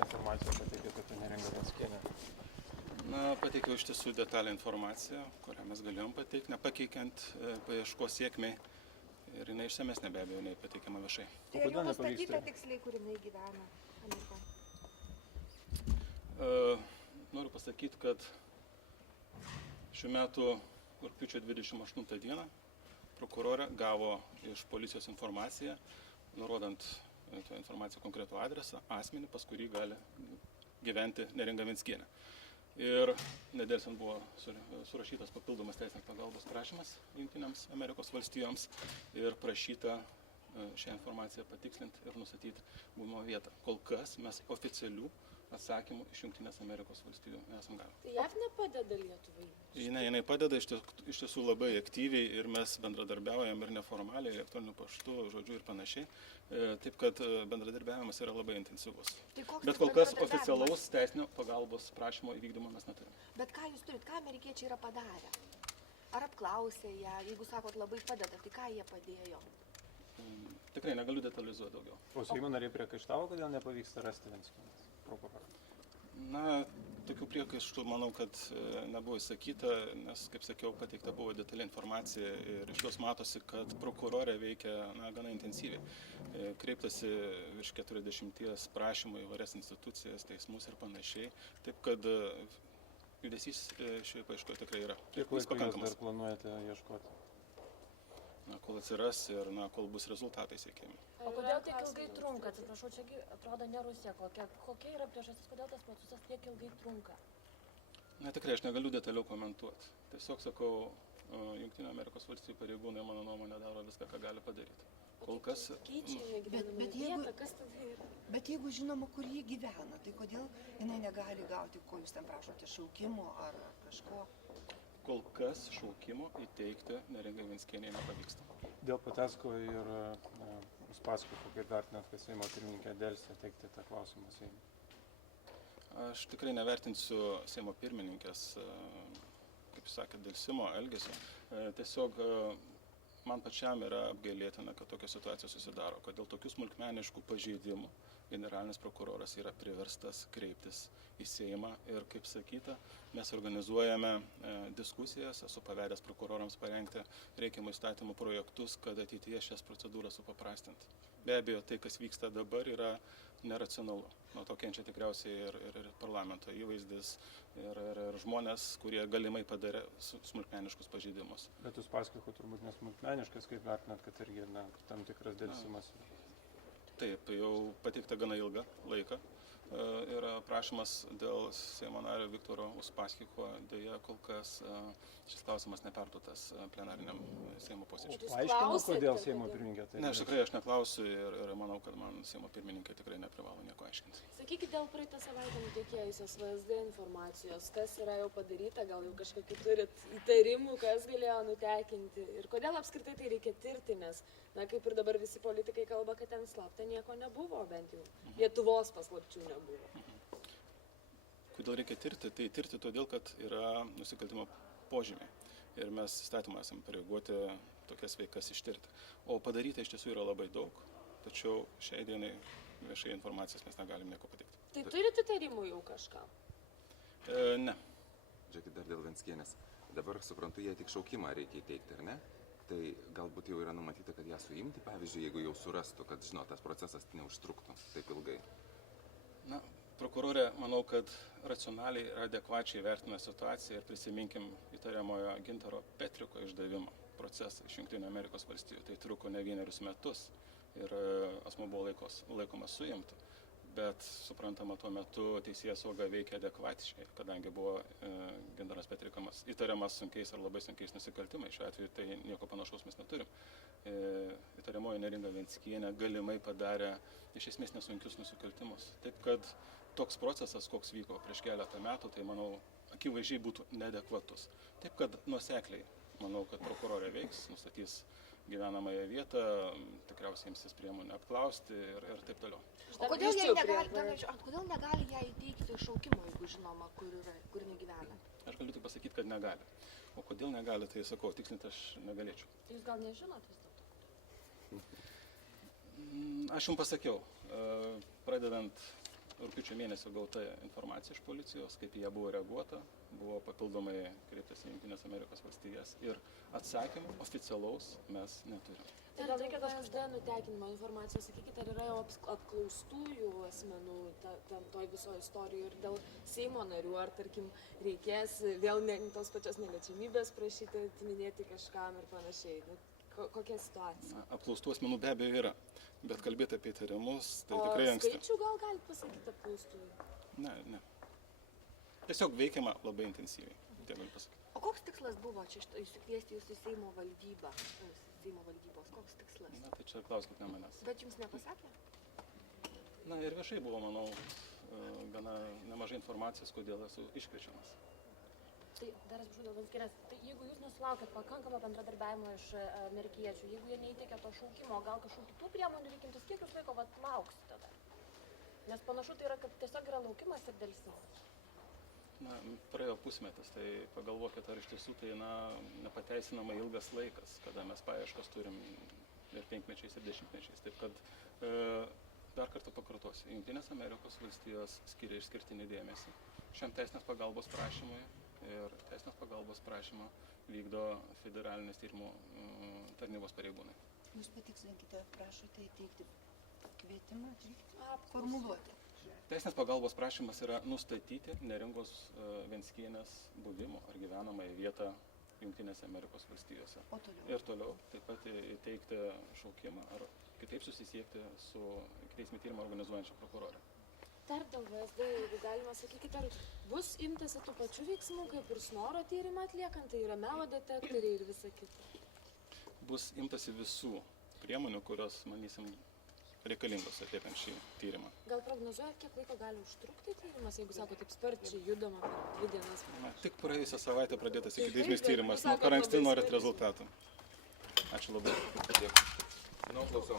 kokią informaciją pateikėte apie Neringą Venckienę? Na, pateikiau iš tiesų detalę informaciją, kurią mes galėjom pateikti, nepakeikiant paieškos sėkmei. Ir jinai išsamesnė be abejo, nei pateikiama viešai. Tai ar jau nustatyta tiksliai, kur jinai gyvena? Noriu pasakyti, kad šiuo metu rugpjūčio 28 dieną prokurorė gavo iš policijos informaciją, nurodant tą informaciją konkretų adresą, asmenį, pas kurį gali gyventi Neringa Venckienė. Ir nedelsiant buvo surašytas papildomas teisinės pagalbos prašymas Jungtinėms Amerikos valstijoms ir prašyta šią informaciją patikslinti ir nustatyti buvimo vietą. Kol kas mes oficialių atsakymų iš Jungtinės Amerikos valstijų nesam gavę. Tai JAV nepadeda Lietuvai? Jinai padeda iš tiesų labai aktyviai ir mes bendradarbiaujam ir neformaliai, elektroniniu paštu, žodžiu ir panašiai. Taip kad bendradarbiavimas yra labai intensyvus. Bet kol kas oficialaus teisinio pagalbos prašymo įvykdymo mes neturime. Bet ką jūs turit, ką amerikiečiai yra padarę? Ar apklausė ją, jeigu sakot labai padeda, tai ką jie padėjo? Tikrai negaliu detalizuoti daugiau. O Seimo nariai priekaištavo, kodėl nepavyksta rasti Venckienės prokurorą? Na, tokių priekaištų manau, kad nebuvo įsakyta, nes, kaip sakiau, pateikta buvo detali informacija ir iš jos matosi, kad prokurorė veikia gana intensyviai. Kreiptasi virš 40 prašymų į įvairias institucijas, teismus ir panašiai. Taip kad judesys šioje paieškoje tikrai yra. Kiek laiko jūs dar planuojate ieškoti? Kol atsiras ir kol bus rezultatai siekiami. O kodėl tiek ilgai trunka? Atsiprašau, čia atrodo ne Rusija. Kokia yra priežastis, kodėl tas procesas tiek ilgai trunka? Na tikrai, aš negaliu detaliau komentuoti. Tiesiog sakau, Jungtinių Amerikos valstijų pareigūnai, mano nuomonė, daro viską, ką gali padaryti. Kol kas... Bet jeigu žinoma, kur ji gyvena, tai kodėl jinai negali gauti, ko jūs ten prašote, šaukimo ar kažko? Kol kas šaukimo įteikti Neringai Venckienei nepavyksta. Dėl Patecko ir Uspaskicho, kaip vertinat, kad Seimo pirmininkė delsė teikti tą klausimą Seimui? Aš tikrai nevertinsiu Seimo pirmininkės, kaip jūs sakėte, delsimo elgesio. Tiesiog man pačiam yra apgailėtina, kad tokia situacija susidaro, kad dėl tokių smulkmeniškų pažeidimų generalinis prokuroras yra priverstas kreiptis į Seimą ir, kaip sakyta, mes organizuojame diskusijas, esu pavedęs prokurorams parengti reikiamų įstatymų projektus, kad ateityje šias procedūras supaprastinti. Be abejo, tai, kas vyksta dabar, yra neracionalu. Nuo to kenčia tikriausiai ir parlamento įvaizdis, ir žmonės, kurie galimai padarė smulkmeniškus pažeidimus. Bet Uspaskicho turbūt nesmulkmeniškas, kaip vertinat, kad irgi tam tikras delsimas? Taip, jau pateikta gana ilgą laiką. Yra prašymas dėl Seimo nario Viktoro Uspaskicho, dėja kol kas šis klausimas neperduotas plenariniam Seimo posėdžiui. Paaiškinu, kodėl Seimo pirmininkė tai? Ne, aš tikrai neklausiu ir manau, kad man Seimo pirmininkė tikrai neprivalo nieko aiškinti. Sakykit, dėl praeitą savaitę nutekėjusios VSD informacijos, kas yra jau padaryta, gal jau kažkokių turit įtarimų, kas galėjo nutekinti ir kodėl apskritai tai reikia tirti, nes, kaip ir dabar visi politikai kalba, kad ten slapta nieko nebuvo, bent jau Lietuvos paslapčių nebuvo. Kodėl reikia tirti? Tai tirti todėl, kad yra nusikaltimo požymiai ir mes įstatymą esame pareigoti tokias veikas ištirti. O padaryti iš tiesų yra labai daug, tačiau šiai dienai viešai informacijos mes negalim nieko pateikti. Tai turite įtarimų jau kažką? Ne. Žiūrėkit, dar dėl Venckienės. Dabar suprantu, jie tik šaukimą reikia įteikti, ar ne? Tai galbūt jau yra numatyta, kad ją suimti, pavyzdžiui, jeigu jau surastų, kad, tas procesas neužtruktų taip ilgai. Na, prokurorė, manau, kad racionaliai ir adekvačiai vertina situaciją ir prisiminkim įtariamojo Gintaro Petriko išdavimo procesą iš Jungtinių Amerikos valstijų. Tai truko ne 1 metus ir asmuo buvo laikomas suimtu. Bet, suprantama, tuo metu teisėjas sauga veikia adekvatiškai, kadangi buvo Gintaras Petrikamas įtariamas sunkiais ar labai sunkiais nusikaltimais. Šiuo atveju tai nieko panašaus mes neturim. Įtariamoji Neringa Venckienė galimai padarė iš esmės nesunkius nusikaltimus. Taip kad toks procesas, koks vyko prieš keletą metų, tai manau, akivaizdžiai būtų neadekvatus. Taip kad nuosekliai, manau, kad prokurorė veiks, nustatys gyvenamąją vietą, tikriausiai imsis priemonių apklausti ir taip toliau. O kodėl negali ją įteikti šaukimo, jeigu žinoma, kur jinai gyvena? Aš galiu tik pasakyti, kad negali. O kodėl negali, tai sakau, tikslinti aš negalėčiau. Tai jūs gal nežinot vis dėlto? Aš jums pasakiau, pradedant rugpjūčio mėnesio gauta informacija iš policijos, kaip į ją buvo reaguota, buvo papildomai kreiptas į Junktinės Amerikos valstijas ir atsakymų oficialaus mes neturime. Tai gal reikia VSD nutekinimo informacijos, sakykite, ar yra jau apklaustųjų asmenų toj visoje istorijoje ir dėl Seimo narių, ar tarkim reikės vėl tos pačios neliečiamybės prašyti, atiminėti kažkam ir panašiai. Kokia situacija? Apklaustų asmenų be abejo yra, bet kalbėti apie įtarimus, tai tikrai anksti. O skaičių gal galite pasakyti apklaustųjų? Ne. Tiesiog veikiama labai intensyviai, tiek galiu pasakyti. O koks tikslas buvo čia išsikviesti jūsų Seimo valdybą? Seimo valdybos, koks tikslas? Na, tai čia klauskit ne manęs. Bet jums nepasakė? Na ir viešai buvo, manau, gana nemažai informacijos, kodėl esu iškviečiamas. Tai dar atsiprašau dėl Venckienės, tai jeigu jūs nesulaukėt pakankamo bendradarbiavimo iš amerikiečių, jeigu jie neįteikė to šaukimo, gal kažkokių kitų priemonių reikintis, kiek jūs laiko lauksite dar? Nes panašu tai yra, kad tiesiog yra laukimas ir dėlsimas. Na, praėjo pusmetis, tai pagalvokit, ar iš tiesų tai nepateisinamai ilgas laikas, kada mes paieškos turim ir 5 mečiais, ir 10 mečiais. Taip kad dar kartą pakartosiu, Junktinės Amerikos valstijos skiria išskirtinį dėmesį šiam teisinės pagalbos prašymui ir teisinės pagalbos prašymą vykdo federalinės tyrimų tarnybos pareigūnai. Jūs patikslinkite, prašote įteikti kvietimą, formuluoti. Teisinės pagalbos prašymas yra nustatyti Neringos Venckienės buvimo ar gyvenamąją vietą Junktinėse Amerikos valstijose. O toliau? Ir toliau taip pat įteikti šaukimą ar kitaip susisiekti su ikiteisminį tyrimą organizuojančia prokurore. Dar dėl VSD, jeigu galima sakykite, ar bus imtasi tų pačių veiksmų, kaip ir snoro tyrimą atliekant, tai yra melo detektoriai ir visa kita? Bus imtasi visų priemonių, kurios, manysim, reikalingos atliekant šį tyrimą. Gal prognozuojat, kiek laiko gali užtrukti tyrimas, jeigu sako, taip sparčiai judama per 2 dienas? Na, tik praėjusią savaitę pradėtas Tai ikiteisminis taip, bet tyrimas, jūs sakot, per anksti labai norit sparčiai. rezultatų. Ačiū labai. Dėkui. Nu, klausau.